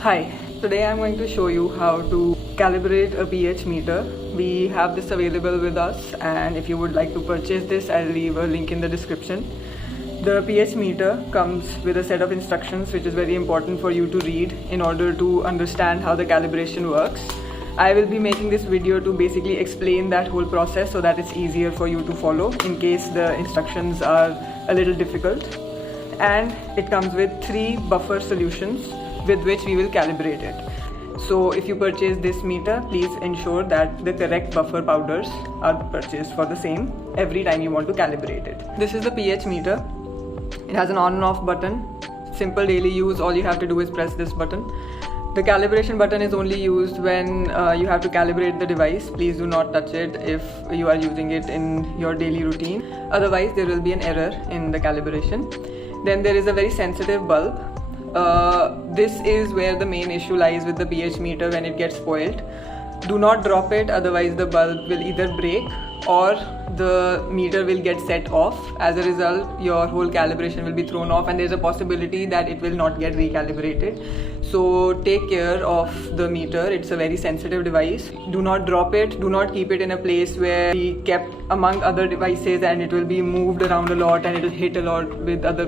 Hi, today I'm going to show you how to calibrate a pH meter. We have this available with us, and if you would like to purchase this, I'll leave a link in the description. The pH meter comes with a set of instructions which is very important for you to read in order to understand how the calibration works. I will be making this video to basically explain that whole process so that it's easier for you to follow in case the instructions are a little difficult. And it comes with 3 buffer solutions with which we will calibrate it. So if you purchase this meter, please ensure that the correct buffer powders are purchased for the same every time you want to calibrate it. This is the pH meter. It has an on and off button. Simple daily use, all you have to do is press this button. The calibration button is only used when you have to calibrate the device. Please do not touch it if you are using it in your daily routine. Otherwise, there will be an error in the calibration. Then there is a very sensitive bulb. This is where the main issue lies with the pH meter when it gets spoiled. Do not drop it, otherwise the bulb will either break or the meter will get set off. As a result, your whole calibration will be thrown off and there's a possibility that it will not get recalibrated. So take care of the meter. It's a very sensitive device. Do not drop it. Do not keep it in a place where it be kept among other devices and it will be moved around a lot and it will hit a lot with other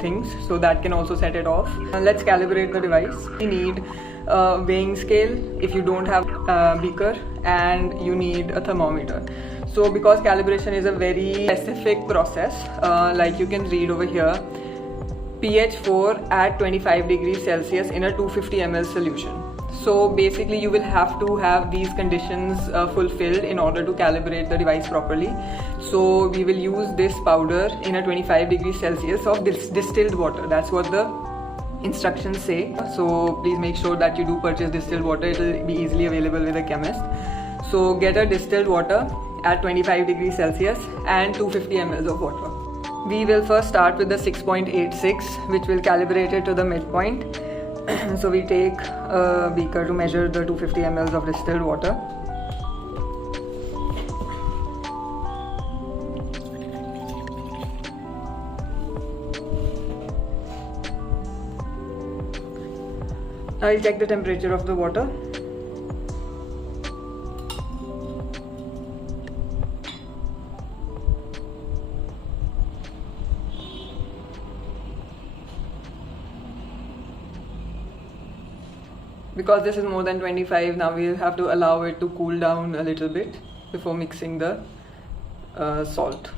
things. So that can also set it off. Let's calibrate the device. You need a weighing scale if you don't have a beaker, and you need a thermometer. So because calibration is a very specific process, like you can read over here, pH 4 at 25 degrees Celsius in a 250 ml solution. So basically you will have to have these conditions fulfilled in order to calibrate the device properly. So we will use this powder in a 25 degrees Celsius of distilled water. That's what the instructions say. So please make sure that you do purchase distilled water. It will be easily available with a chemist. So get a distilled water at 25 degrees Celsius and 250 ml of water. We will first start with the 6.86, which will calibrate it to the midpoint. So we take a beaker to measure the 250 ml of distilled water. Now we'll check the temperature of the water. Because this is more than 25, now we'll have to allow it to cool down a little bit before mixing the salt.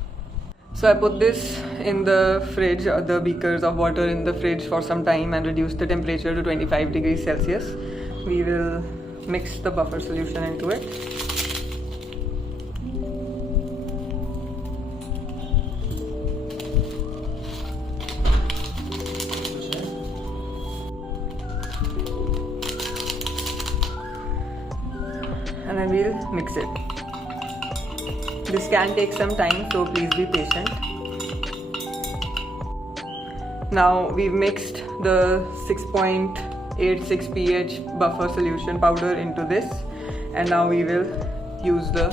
So I put this in the fridge, the beakers of water in the fridge for some time and reduce the temperature to 25 degrees Celsius. We will mix the buffer solution into it. And then we'll mix it. This can take some time, so please be patient. Now we've mixed the 6.86 pH buffer solution powder into this, and now we will use the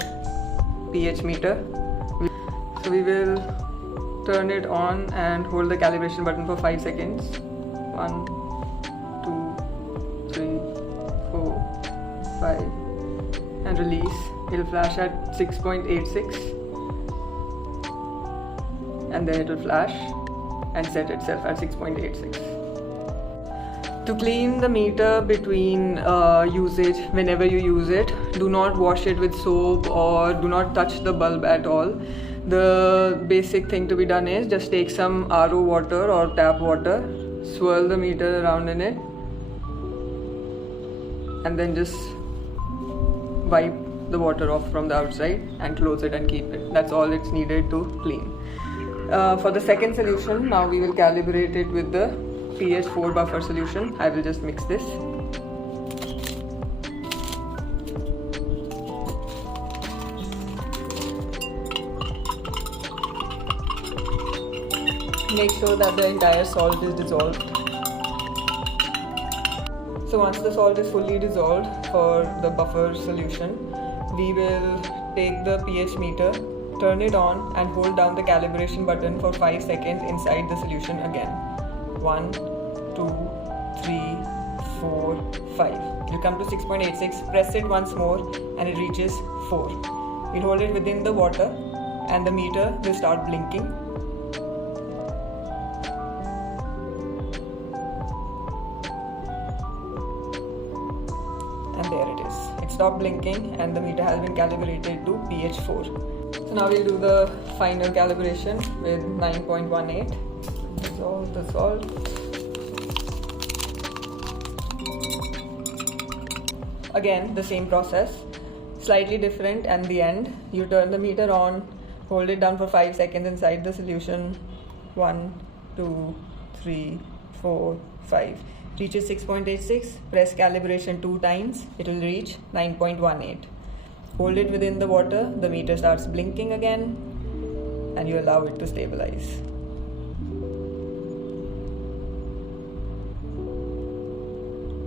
pH meter. So we will turn it on and hold the calibration button for 5 seconds. 1, 2, 3, 4, 5. And release. It'll flash at 6.86 and then it'll flash and set itself at 6.86. To clean the meter between usage, whenever you use it, do not wash it with soap or do not touch the bulb at all. The basic thing to be done is just take some RO water or tap water, swirl the meter around in it, and then just wipe the water off from the outside and close it and keep it. That's all it's needed to clean. For the second solution, now we will calibrate it with the pH 4 buffer solution. I will just mix this. Make sure that the entire salt is dissolved. So once the salt is fully dissolved for the buffer solution, we will take the pH meter, turn it on and hold down the calibration button for 5 seconds inside the solution again. 1, 2, 3, 4, 5. You come to 6.86, press it once more and it reaches 4. We'll hold it within the water and the meter will start blinking. And there it is. It stopped blinking and the meter has been calibrated to pH 4. So now we'll do the final calibration with 9.18. Dissolve the salt. Again, the same process, slightly different. And the end, you turn the meter on, hold it down for 5 seconds inside the solution. 1, 2, 3, 4, 5. Reaches 6.86, press calibration 2 times, it will reach 9.18. Hold it within the water, the meter starts blinking again, and you allow it to stabilize.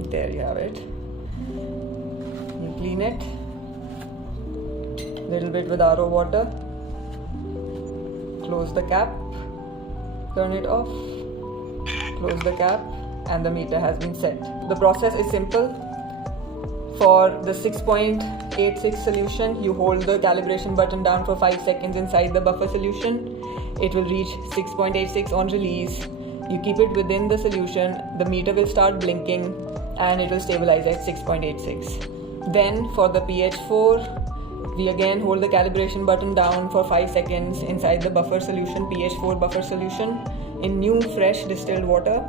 There you have it. You clean it, little bit with RO water, close the cap, turn it off, close the cap, and the meter has been set. The process is simple. For the 6.86 solution, you hold the calibration button down for 5 seconds inside the buffer solution. It will reach 6.86 on release. You keep it within the solution, the meter will start blinking and it will stabilize at 6.86. Then for the pH 4, we again hold the calibration button down for 5 seconds inside the buffer solution, pH 4 buffer solution, in new fresh distilled water.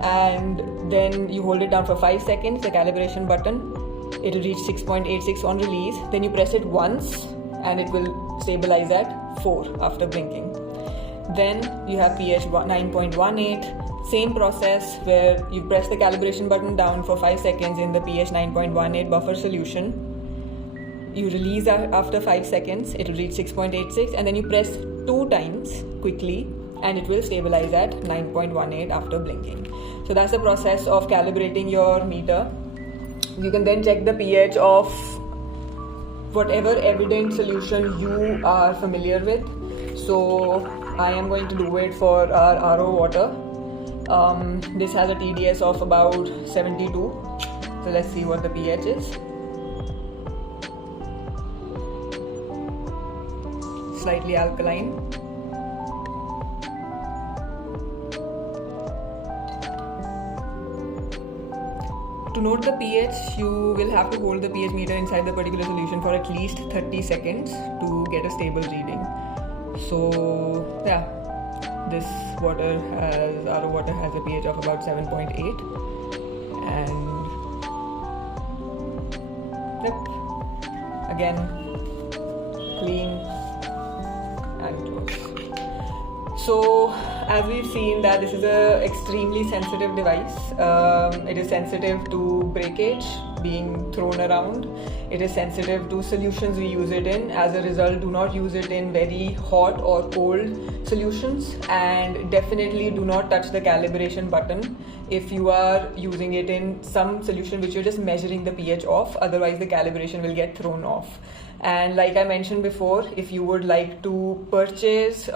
And then you hold it down for 5 seconds, the calibration button, it will reach 6.86 on release. Then you press it once and it will stabilize at 4 after blinking. Then you have pH 9.18, same process where you press the calibration button down for 5 seconds in the pH 9.18 buffer solution. You release after 5 seconds, it will reach 6.86, and then you press 2 times quickly and it will stabilize at 9.18 after blinking. So that's the process of calibrating your meter. You can then check the pH of whatever evident solution you are familiar with. So I am going to do it for our RO water. This has a TDS of about 72. So let's see what the pH is. Slightly alkaline. To note the pH, you will have to hold the pH meter inside the particular solution for at least 30 seconds to get a stable reading. So yeah, this water has, RO water has a pH of about 7.8, and yep, again clean and close. So as we've seen that this is a extremely sensitive device. It is sensitive to breakage, being thrown around. It is sensitive to solutions we use it in. As a result, do not use it in very hot or cold solutions, and definitely do not touch the calibration button if you are using it in some solution which you're just measuring the pH of. Otherwise the calibration will get thrown off. And like I mentioned before, if you would like to purchase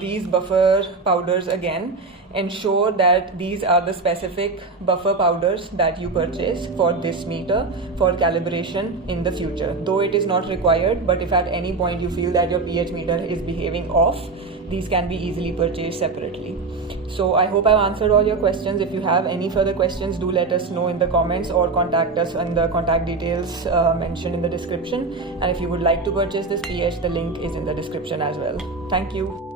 these buffer powders again, ensure that these are the specific buffer powders that you purchase for this meter for calibration in the future. Though it is not required, but if at any point you feel that your pH meter is behaving off, these can be easily purchased separately. So I hope I've answered all your questions. If you have any further questions, do let us know in the comments or contact us on the contact details mentioned in the description. And if you would like to purchase this pH, the link is in the description as well. Thank you.